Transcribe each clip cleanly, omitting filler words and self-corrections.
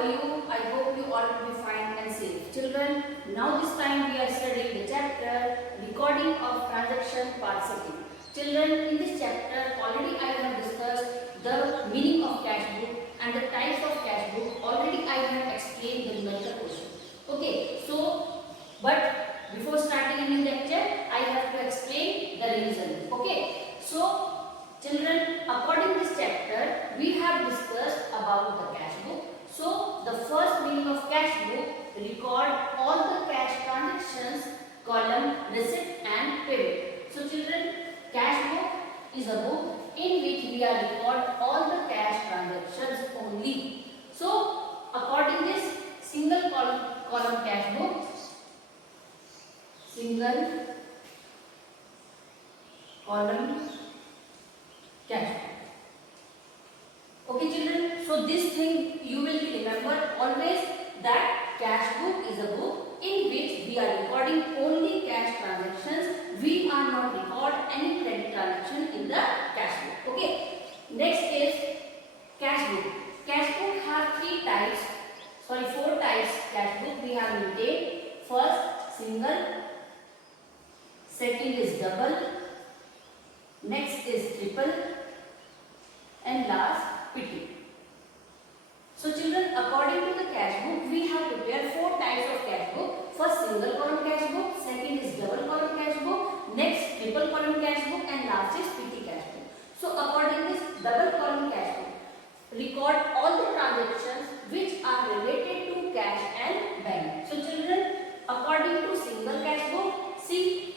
are you? I hope you all will be fine and safe. Children, now this time we are studying the chapter Recording of Transaction Part 2. Children, in this chapter already I have discussed the meaning of cash book and the types of cash book. Already I have explained the numerical question. Okay, so but before starting a new lecture, I have to explain the reason. Okay, so children, according to this chapter, we have discussed about the cash book. So, the first meaning of cash book, record all the cash transactions, column, receipt and payment. So, children, cash book is a book in which we are record all the cash transactions only. So, according this single column cash book, single column cash book. Okay children, so this thing you will remember always that cash book is a book in which we are recording only cash transactions. We are not record any credit transaction in the cash book. Okay. Next is cash book. Cash book have four types cash book we have maintained. First single, second is double, next is triple, and last PT. So children, according to the cash book, we have prepared four types of cash book. First single column cash book, second is double column cash book, next triple column cash book, and last is PT cash book. So according to this double column cash book, record all the transactions which are related to cash and bank. So children, according to single cash book, see,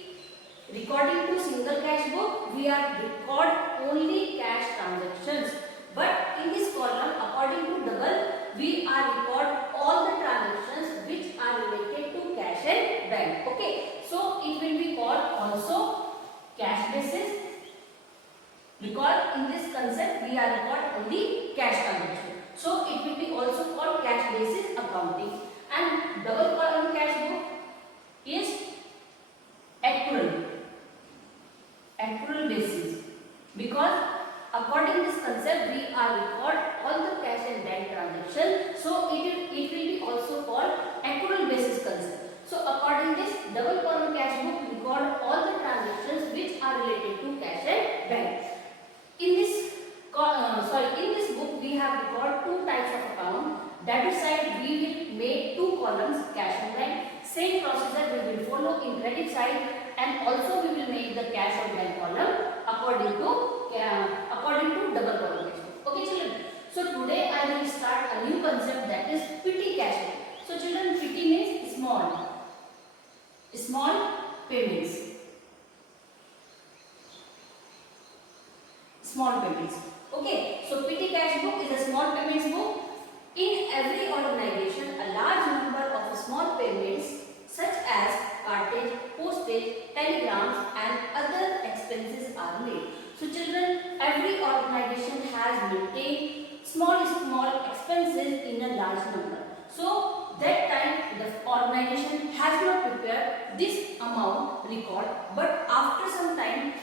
recording to single cash book, we are record only cash transactions. But in this column, according to double, we are record all the transactions which are related to cash and bank. Okay. So it will be called also cash basis, because in this concept we are record only cash transaction. So it will be also called cash basis accounting. And double column cash book is accrual basis, because according to this concept we are record all the cash and bank transactions. So it will be also called accrual basis concept. So according to this double column cash book, record all the transactions which are related to cash and bank. In this book we have record two types of account. Debit side we will make two columns, cash and bank. Same procedure we will follow in credit side, and also we will make the cash and bank column according to double column cash book. Okay children. So today I will start a new concept, that is PT cash book. So children, PT means small payments. Small payments. Okay. So PT cash book is a small payments book. In every organization, a large number of small payments such as cartage, postage, telegrams and other expenses are made. So children, every organization has maintained small expenses in a large number. So that time the organization has not prepared this amount record, but after some time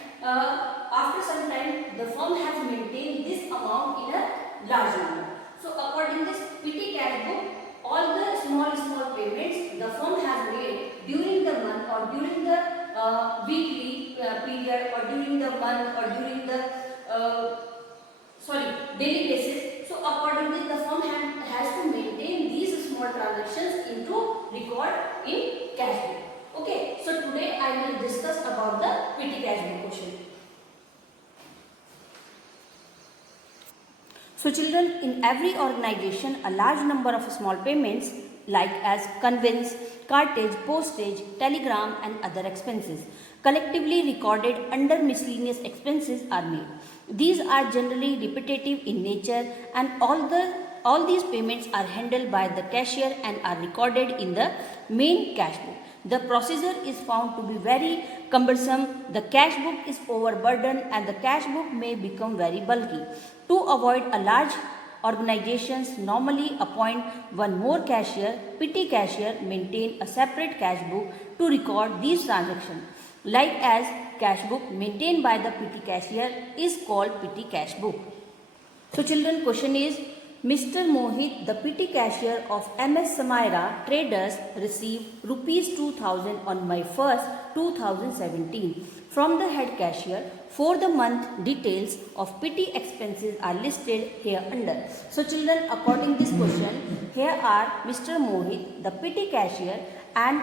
the firm has maintained this amount in a large number. So according to this PT cash book, all the small payments the firm has made during the month or during the weekly period or during the month or during the daily basis. So according to this, the firm has to maintain these small transactions into record in cash book. Okay. So today I will discuss about the PT cash book question. So children, in every organization, a large number of small payments like as conveyance, cartage, postage, telegram and other expenses collectively recorded under miscellaneous expenses are made. These are generally repetitive in nature, and all these payments are handled by the cashier and are recorded in the main cash book. The procedure is found to be very cumbersome. The cash book is overburdened and the cash book may become very bulky. To avoid a large organizations normally appoint one more cashier. PT cashier maintain a separate cash book to record these transactions. Like as cash book maintained by the PT cashier is called PT cash book. So children, question is, Mr. Mohit, the petty cashier of MS Samaira Traders, received rupees 2000 on May 1st, 2017 from the head cashier. For the month, details of petty expenses are listed here under. So children, according this question, here are Mr. Mohit, the petty cashier, and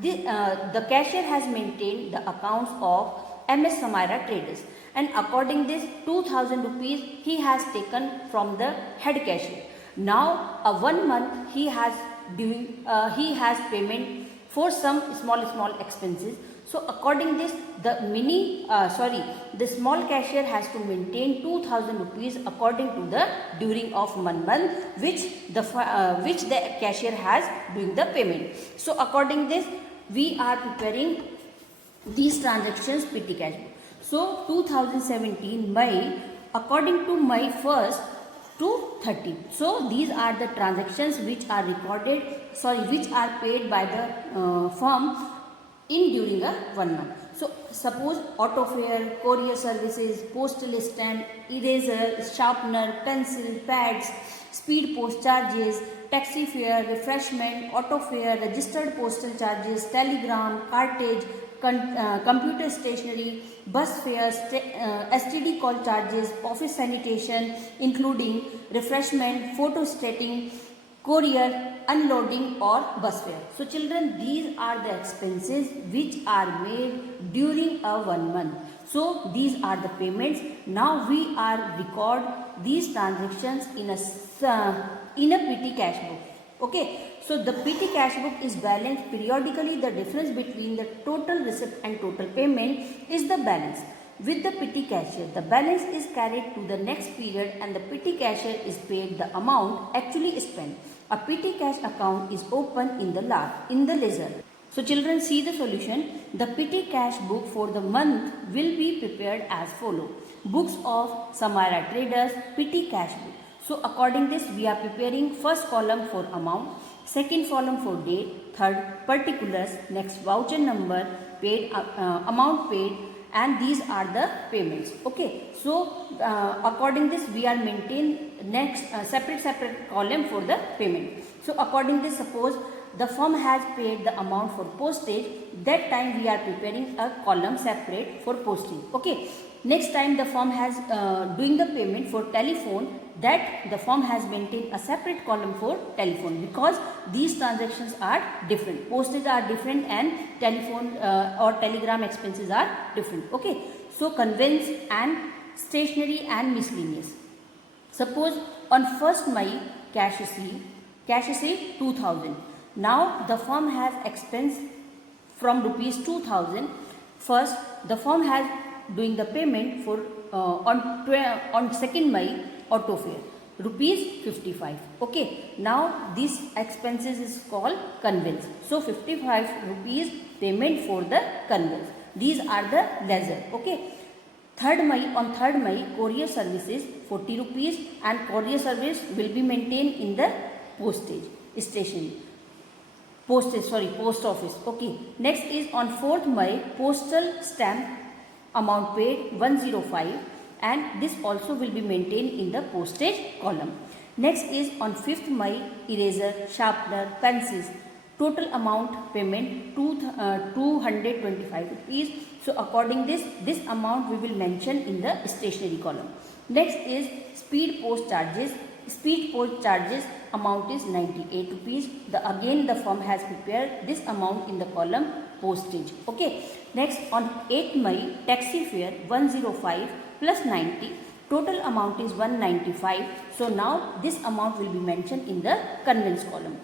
the cashier has maintained the accounts of MS Samaira Traders, and according this 2000 rupees he has taken from the head cashier. Now 1 month he has payment for some small expenses. So according this the small cashier has to maintain 2000 rupees according to the during of 1 month which the cashier has doing the payment. So according this we are preparing these transactions petty cash book. So 2017 May, according to May 1st to 30. So these are the transactions which are which are paid by the firm in during a 1 month. So suppose auto fare, courier services, postal stamp, eraser, sharpener, pencil, pads, speed post charges, taxi fare, refreshment, auto fare, registered postal charges, telegram, cartage, computer stationery, bus fares, STD call charges, office sanitation, including refreshment, photostating, courier, unloading or bus fare. So children, these are the expenses which are made during a 1 month. So these are the payments. Now we are record these transactions in a petty cash book. Okay. So the petty cash book is balanced periodically. The difference between the total receipt and total payment is the balance. With the petty cashier, the balance is carried to the next period and the petty cashier is paid the amount actually spent. A petty cash account is opened in the ledger. So children, see the solution. The petty cash book for the month will be prepared as follow. Books of Samaira Traders petty cash book. So according this we are preparing first column for amount, second column for date, third particulars, next voucher number, paid amount paid, and these are the payments. Okay, so according this we are maintain next separate column for the payment. So according this, suppose the firm has paid the amount for postage, that time we are preparing a column separate for postage. Okay, next time the firm has doing the payment for telephone, that the firm has maintained a separate column for telephone, because these transactions are different, postage are different and telephone or telegram expenses are different. Okay, so conveyance and stationery and miscellaneous. Suppose on 1st May cash received 2000. Now the firm has expense from rupees 2000. First the firm has doing the payment for on 2nd May auto fare rupees 55. Okay, now this expenses is called conveyance. So 55 rupees payment for the conveyance. These are the ledger. Okay, on 3rd May courier services 40 rupees, and courier service will be maintained in the post office. Okay, next is on 4th May postal stamp amount paid 105, and this also will be maintained in the postage column. Next is on 5th May eraser, sharpener, pencils, total amount payment 225 rupees. So according this amount we will mention in the stationery column. Next is speed post charges. Speed post charges amount is 98 rupees. Again the firm has prepared this amount in the column postage. Okay. Next on 8th May taxi fare 105 plus 90. Total amount is 195. So now this amount will be mentioned in the conveyance column.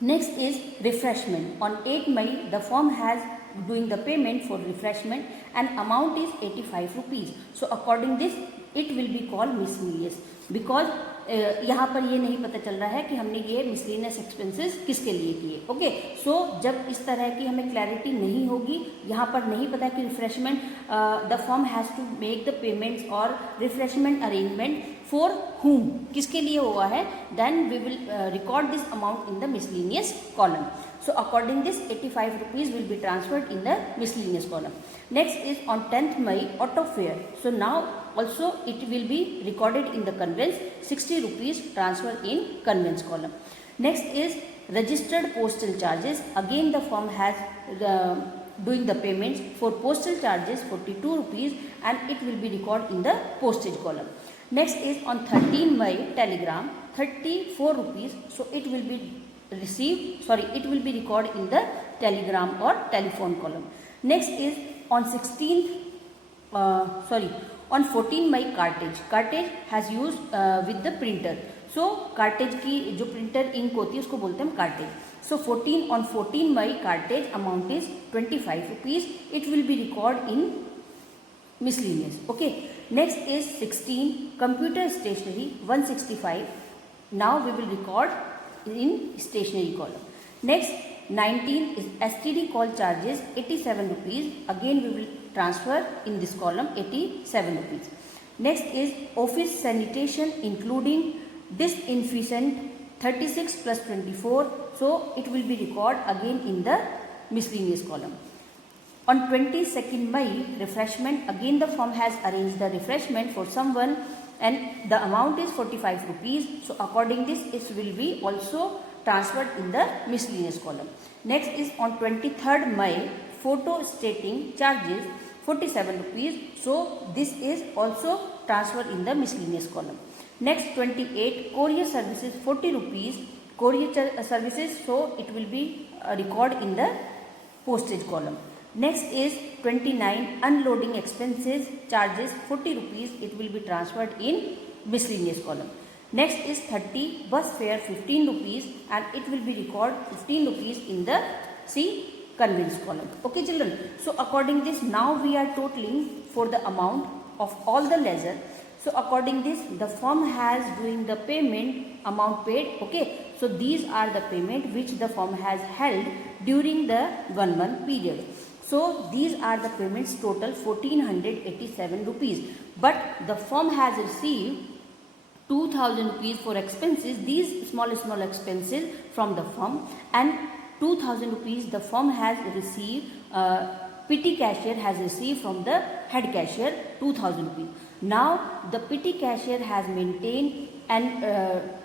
Next is refreshment. On 8th May the firm has doing the payment for refreshment and amount is 85 rupees. So according this it will be called miscellaneous, because यहाँ पर ये नहीं पता चल रहा है कि हमने ये मिसलेनियस एक्सपेंसेस किसके लिए किए. ओके, सो जब इस तरह की हमें क्लैरिटी नहीं होगी, यहाँ पर नहीं पता कि refreshment the firm has to make the payments और रिफ्रेशमेंट अरेंजमेंट फॉर whom, किसके लिए हुआ है, then we will record this amount in the miscellaneous column. So according this 85 rupees will be transferred in the miscellaneous column. Next is on 10th May auto fare. So now Also it will be recorded in the conveyance, 60 rupees transfer in conveyance column. Next is registered postal charges. Again the firm has doing the payments for postal charges 42 rupees and it will be recorded in the postage column. Next is on 13 May telegram, 34 rupees. So it will be it will be recorded in the telegram or telephone column. Next is on 14 May cartage has used with the printer. So cartage की जो printer ink होती है उसको बोलते हैं cartage. So 14 May cartage amount is 25 rupees. It will be recorded in miscellaneous. Okay. Next is 16 computer stationery 165. Now we will record in stationery column. Next 19 is STD call charges 87 rupees. Again we will transfer in this column 87 rupees. Next is office sanitation including disinfectant 36 plus 24. So it will be recorded again in the miscellaneous column. On 22nd May refreshment, again the firm has arranged the refreshment for someone and the amount is 45 rupees. So according this it will be also transferred in the miscellaneous column. Next is on 23rd May photo stating charges 47 rupees. So this is also transferred in the miscellaneous column. Next 28 courier services 40 rupees. Courier services, so it will be recorded in the postage column. Next is 29 unloading expenses charges 40 rupees. It will be transferred in miscellaneous column. Next is 30 bus fare 15 rupees and it will be recorded 15 rupees in the conveyance column. Okay children. So according this now we are totaling for the amount of all the ledger. So according this the firm has doing the payment amount paid. Okay. So these are the payment which the firm has held during the 1 month period. So these are the payments total 1487 rupees. But the firm has received 2000 rupees for expenses. These small expenses from the firm and 2000 rupees the firm has received. Petty cashier has received from the head cashier 2000 rupees. Now the petty cashier has maintained and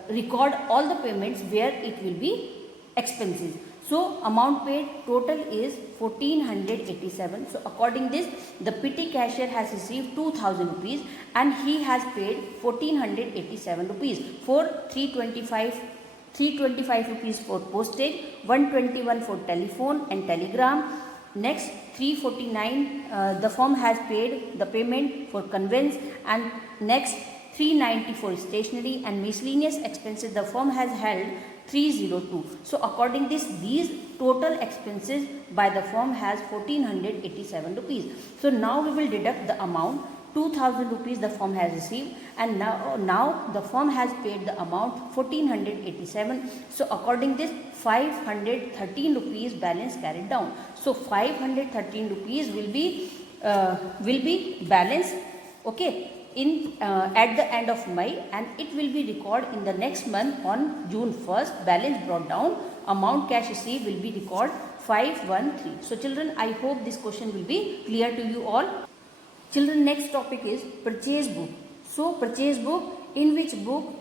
record all the payments where it will be expenses. So amount paid total is 1487. So according this the petty cashier has received 2000 rupees and he has paid 1487 rupees for 325 rupees for postage, 121 for telephone and telegram. Next 349 the firm has paid the payment for conveyance and next 390 for stationery and miscellaneous expenses the firm has held 302. So according this these total expenses by the firm has 1487 rupees. So now we will deduct the amount 2000 rupees the firm has received and now the firm has paid the amount 1487. So according this 513 rupees balance carried down. So 513 rupees will be balance, okay, in at the end of May and it will be recorded in the next month on June 1st. Balance brought down, amount cash received will be recorded 513. So children, I hope this question will be clear to you all. Children, next topic is purchase book. So purchase book, in which book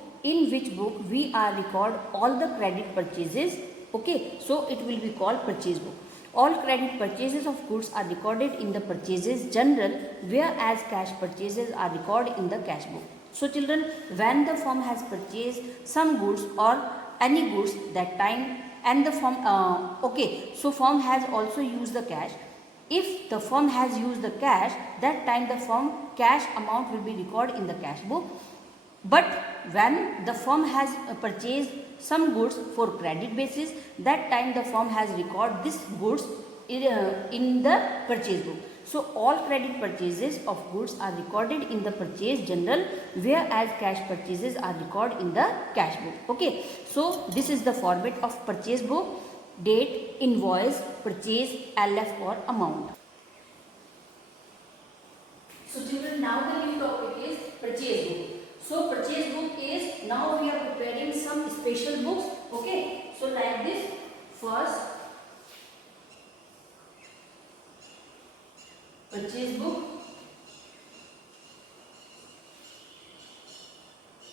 we are record all the credit purchases. Okay, so it will be called purchase book. All credit purchases of goods are recorded in the purchases journal, whereas cash purchases are recorded in the cash book. So children, when the firm has purchased some goods or any goods that time and the firm so firm has also used the cash. If the firm has used the cash, that time the firm cash amount will be recorded in the cash book. But when the firm has purchased some goods for credit basis, that time the firm has recorded this goods in the purchase book. So all credit purchases of goods are recorded in the purchase journal, whereas cash purchases are recorded in the cash book. Okay, so this is the format of purchase book: date, invoice, purchase, LF or amount. So children, now the new topic is purchase book. So purchase book is, now we are preparing some special books. Okay, so like this, first purchase book,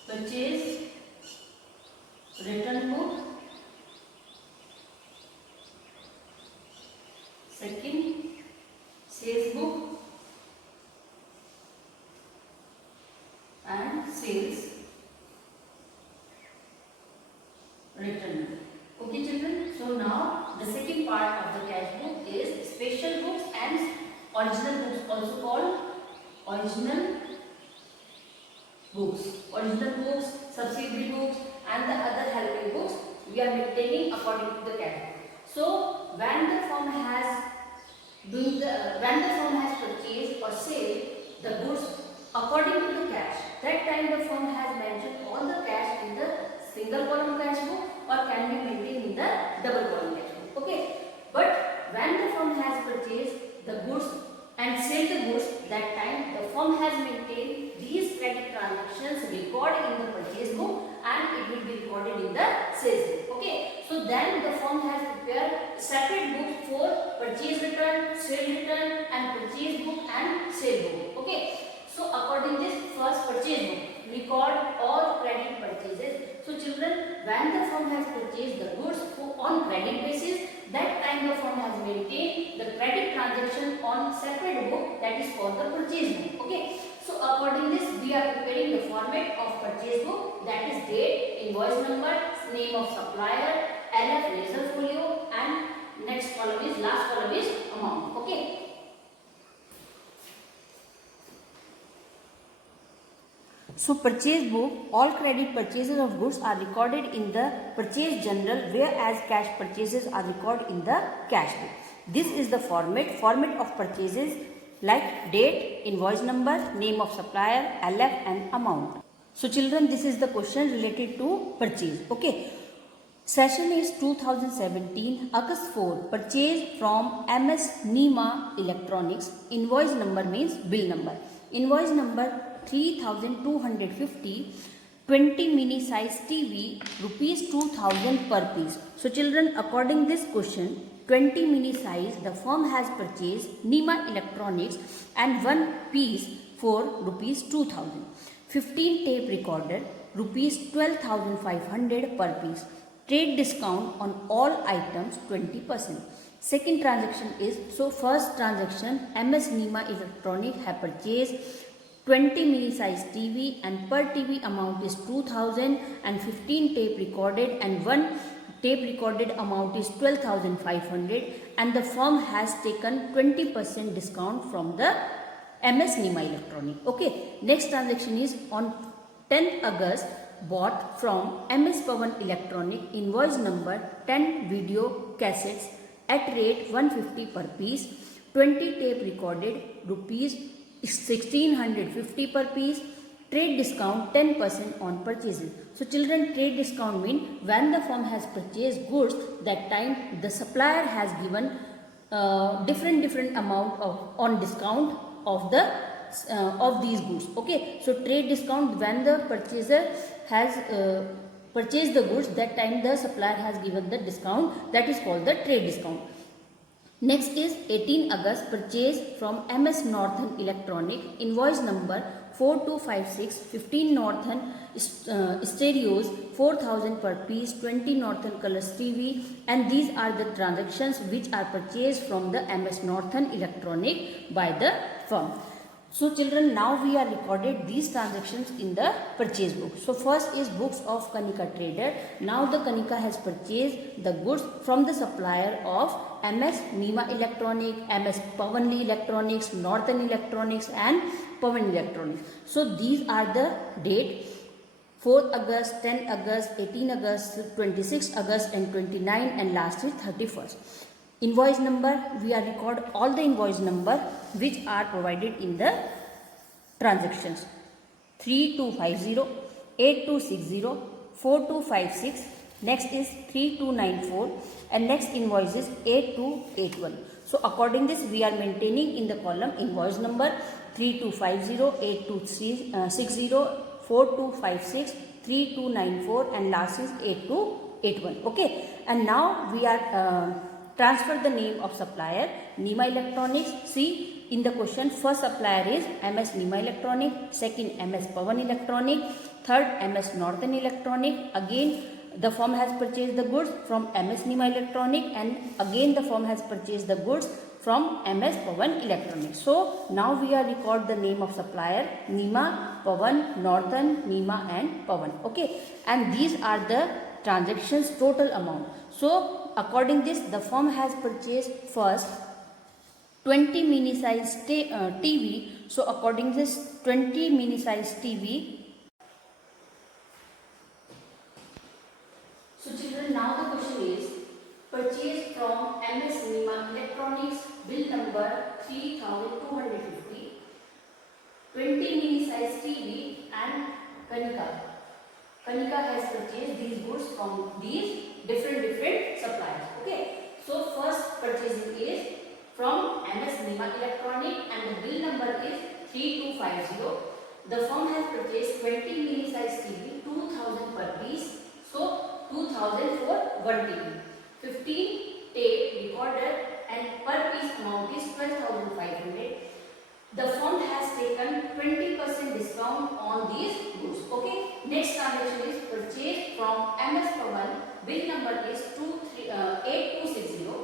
purchase return book, second sales book and sales return book. Okay children, so now the second part of the cash book is special books and original books, also called original books, subsidiary books and the other helping books we are maintaining according to the cash book. So when the firm has purchased or sold the goods according to the cash, that time the firm has mentioned all the cash in the single column cash book or can be maintained in the double column cash book. Okay, but when the firm has purchased the goods and sold the goods, that time the firm has maintained these credit transactions record in the purchase book and it will be recorded in the sales book. Okay, so then the firm has prepared separate books for purchase return, sale return and purchase book and sale book. Okay, so according this first purchase book record all credit purchases. So children, when the firm has purchased the goods on credit basis, that time the firm has maintained the credit transaction on separate book, that is called the purchase book. Okay, so according this we are preparing the format of purchase book, that is date, invoice number, name of supplier, LF ledger folio and next column is last column is amount. Okay. So purchase book, all credit purchases of goods are recorded in the purchase journal, whereas cash purchases are recorded in the cash book. This is the format of purchases like date, invoice number, name of supplier, LF and amount. So children, this is the question related to purchase. Okay. Session is 2017, August 4, purchase from MS Nima Electronics. Invoice number means bill number. Invoice number 3250, 20 mini size TV, rupees 2000 per piece. So children, according this question, 20 mini size the firm has purchased Nima Electronics and one piece for rupees 2000. 15 tape recorder, rupees 12,500 per piece. Trade discount on all items 20%. Second transaction is, so first transaction MS Nima Electronic have purchased 20 mini size TV and per TV amount is 2000 and 15 tape recorded and one tape recorded amount is 12,500 and the firm has taken 20% discount from the MS Nima Electronic. Okay, next transaction is on 10th August bought from MS Pawan Electronic, invoice number 10 video cassettes at rate 150 per piece, 20 tape recorded, rupees 1650 per piece, trade discount 10% on purchases. So children, trade discount mean when the firm has purchased goods, that time the supplier has given different amount of on discount of the of these goods. Okay, so trade discount when the purchaser has purchased the goods, that time the supplier has given the discount, that is called the trade discount. Next is 18 August purchase from MS Northern Electronic, invoice number 4256, 15 Northern stereos, 4000 per piece, 20 Northern colors TV, and these are the transactions which are purchased from the MS Northern Electronic by the firm. So children, now we are recorded these transactions in the purchase book. So first is books of Kanika Trader. Now the Kanika has purchased the goods from the supplier of MS Nima Electronic, MS Pawanli Electronics, Northern Electronics and Pawan Electronics. So these are the date 4th August, 10 August, 18 August, 26 August and 29 and last is 31st. Invoice number, we are record all the invoice number which are provided in the transactions. 3250, 8260, 4256, next is 3294 and next invoice is 8281. So according this we are maintaining in the column invoice number 3250, 8260, 4256, 3294 and last is 8281. Okay, and now we are transfer the name of supplier Nima Electronics. See, in the question, first supplier is MS Nima Electronic, second MS Pawan Electronic, third MS Northern Electronic. Again the firm has purchased the goods from MS Nima Electronic, and again the firm has purchased the goods from MS Pawan Electronics. So now we are record the name of supplier Nima, Pawan, Northern, Nima and Pawan. Okay, and these are the transactions total amount. So according this, the firm has purchased first 20 mini size TV. So according this 20 mini size TV. So children, now the question is purchased from MS Nima Electronics, bill number 3250, 20 mini size TV and Kanika. Kanika has purchased these goods from these different suppliers. Okay. So first purchasing is from MS Nima Electronic and the bill number is 3250. The firm has purchased 20 mini size TV, 2000 per piece. So 2000 for 1 TV. 15 tape recorder and per piece amount is 12,500. The firm has taken 20% discount on these goods. Okay. Next transaction is purchased from MS Pawan. Bill number is 8260.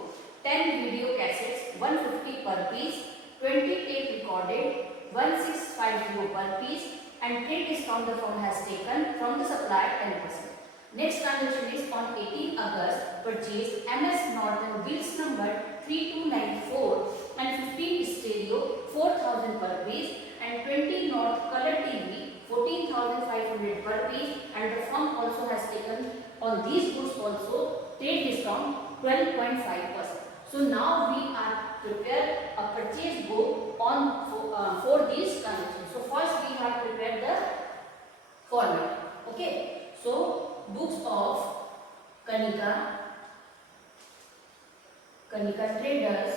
10 video cassettes, 150 per piece. 20 tape recorded, 1650 per piece. And trade discount the firm has taken from the supplier 10%. Next transaction is on 18 August. Purchased MS Northern bills number 3294 and 15 stereo 4000 per piece and 20 North color TV 14,500 per piece, and the firm also has taken on these goods also trade discount 12.5%. So now we are prepared a purchase book on for these transactions. So first we have prepared the format. Okay. So books of Kanika Traders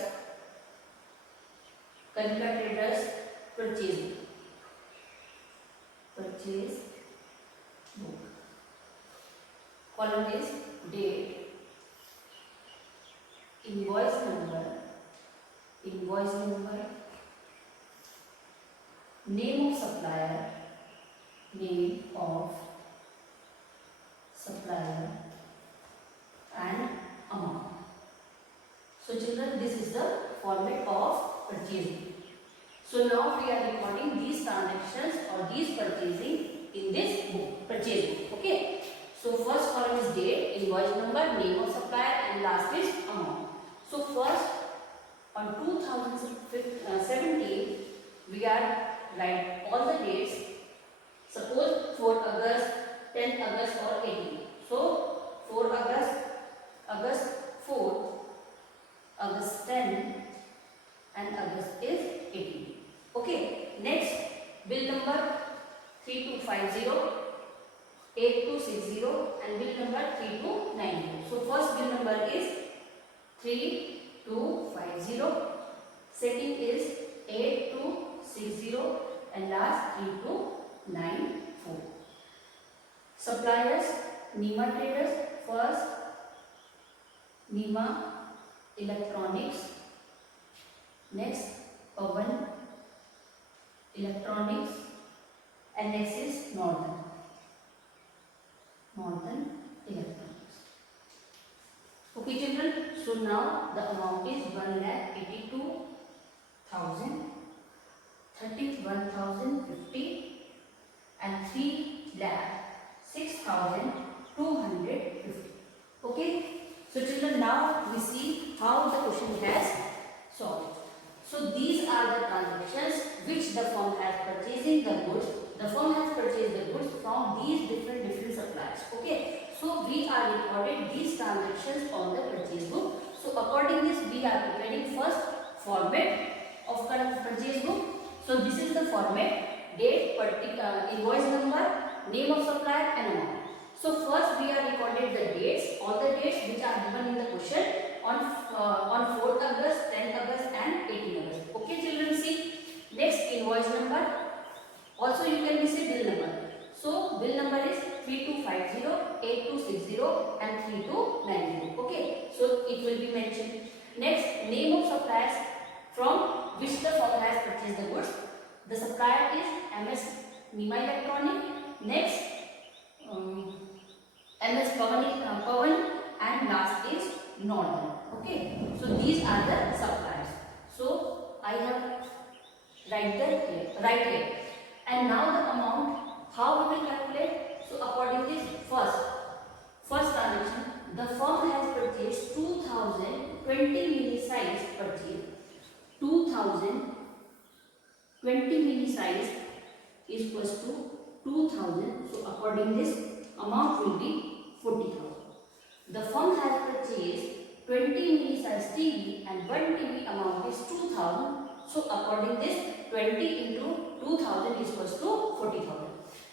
purchase book. Column is date, invoice number, name of supplier, and amount. So children, this is the format of purchasing. So now we are recording these transactions or these purchasing in this book, purchase book. Okay. So first column is date, invoice number, name of supplier, and last is amount. So first on 2017 we are write all the dates. Suppose 4 August, 10 August or 18. So 4 August 4, August 10 and August is 18. Okay. Next bill number 3250, 8260 and bill number 3290. So first bill number is 3250, second is 8260 and last 3294. Suppliers Nima Traders, first Nima Electronics, next Pawan Electronics, and next is Northern Electronics. Okay children, so now the amount is 1,82,000, 31,050 and 3,06,250. Okay. So children, now we see how the question has solved. So these are the transactions which the firm has purchasing the goods. The firm has purchased the goods from these different suppliers. Okay. So we are recorded these transactions on the purchase book. So according this, we are preparing first format of purchase book. So this is the format: date, invoice number, name of supplier and amount. So first we are recorded the dates, all the dates which are given in the question on 4th August, 10th August and 18th August. Okay children, see. Next invoice number. Also you can see bill number. So bill number is 3250, 8260 and 3290. Okay. So it will be mentioned. has from which the firm has purchased the goods. The supplier is MS Nima Electronic. Next, MS Pawan, and last is Northern. Okay, so these are the suppliers. So I have right here. And now the amount, how we will calculate? So according to this, first transaction, the firm has purchased 2020 milli size purchase. 2020 milli size is equals to 2000. So according this, amount will be 40,000. The firm has purchased 20 milli size TV and 1 TV amount is 2000. So according this, 20 into 2000 is equals to 40,000.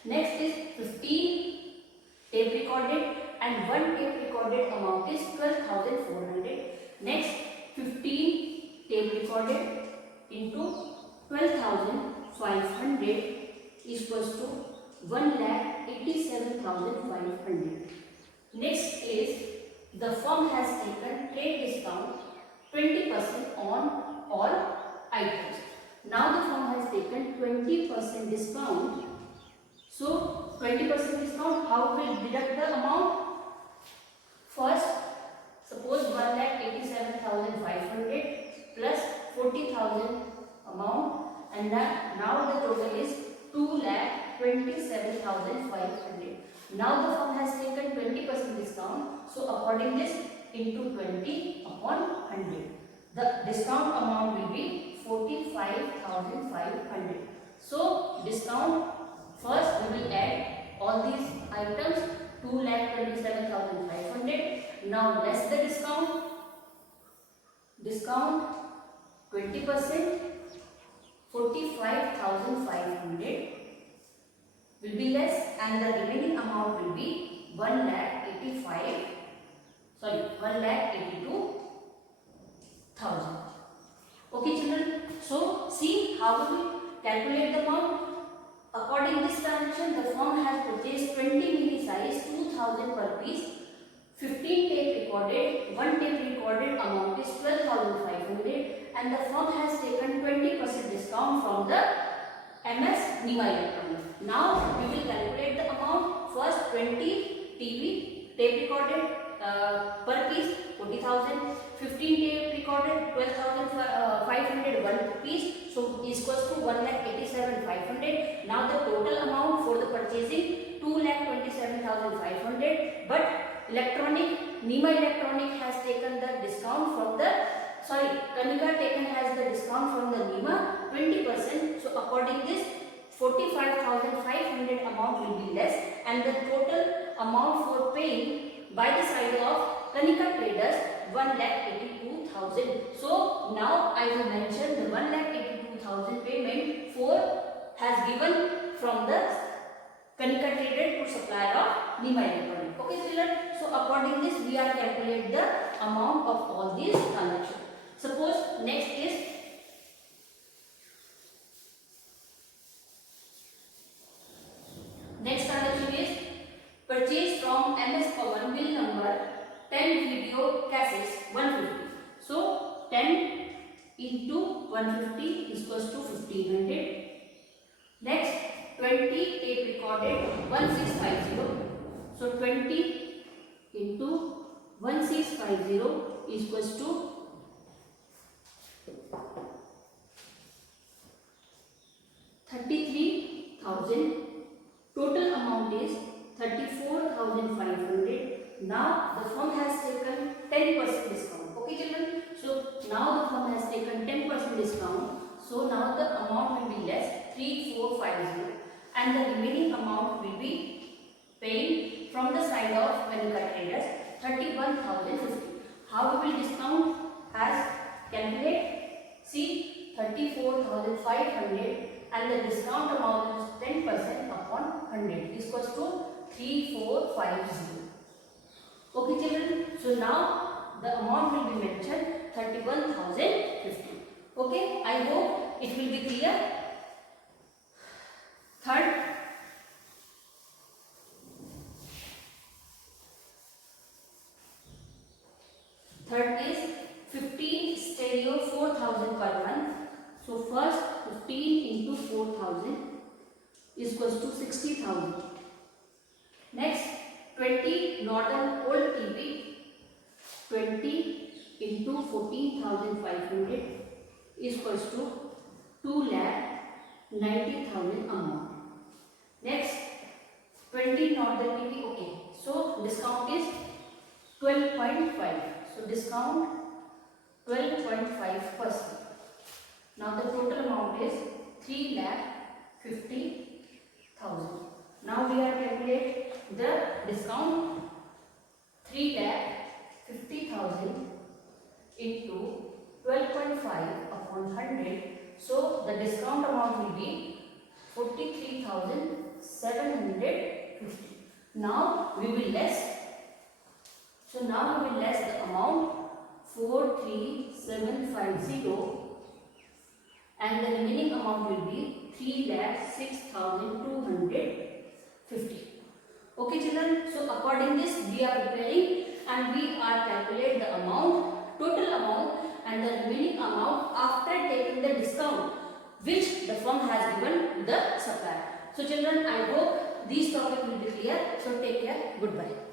Next is 15 tape recorded and 1 tape recorded amount is 12,400. Next, 15 tape recorded into 12,500 is equals to 1,87,500. Next is the firm has taken trade discount 20% on all items. Now the firm has taken 20% discount. So 20% discount, how will deduct the amount? First, suppose 1,87,500 plus 40,000 amount, and now the total is 2,27,500. Now the firm has taken 20% discount. So according this, into 20 upon 100. The discount amount will be 45,500. So discount, first we will add all these items, 2,27,500. Now less the discount. Discount 20%, 45,500 will be less, and the remaining amount will be 1,82,000. Okay children, so see how we will calculate the amount. According to this transaction, the firm has purchased 20 milli size 2000 per piece, 15 tape recorded, 1 tape recorded amount is 12,500, and the firm has taken 20% discount from the MS Nima Electronic. Now we will calculate the amount. First, 20 TV tape recorded per piece 40,000, 15 tape recorded 12,500 one piece, so is equals to 1,87,500. Now the total amount for the purchasing 2,27,500, but Nima Electronic has taken the discount from the Kanika has the discount from the Nima 20%. So according this, 45,500 amount will be less, and the total amount for paying by the side of Kanika Traders 1,82,000. So now I will mention the 1,82,000 payment has given from the Kanika Trader to supplier of Nima Electronic. Okay children, so according this we are calculate the amount of all these transactions. Suppose next is transaction is purchase from MS Pawan bill number 10 video cassettes 150. So 10 into 150 is equals to 1500. Next, 20 tape recorded 1650. So 20 into 1650 is equals to 33,000. Total amount is 34,500. Now the firm has taken 10% discount. Okay children, so now the firm has taken 10% discount. So now the amount will be less, 3,450, and the remaining amount will be paid from the side of Kanika Traders 31,050. How we will discount as calculate? See, 34,500 and the discount amount is 10% upon 100 is equals to 3,450. Okay children, so now the amount will be mentioned 31,050. Okay, I hope it will be clear. Third is 15 stereo 4,000 equals to 60,000. Next, 20 Northern Old TV, 20 into 14,500 is equals to 2,90,000 amount. Next, 20 Northern TV, okay. So discount is 12.5. So discount 12.5%. Now the total amount is 3,50,000. Now we are calculate the discount 3,50,000 into 12.5 upon 100. So the discount amount will be 43,750. Now we will less. So now we will less the amount 43750 and the remaining amount will be 3,06,250. Okay children, so according this we are preparing and we are calculate the amount, total amount and the remaining amount after taking the discount which the firm has given to the supplier. So children, I hope these topic will be clear. So take care. Goodbye.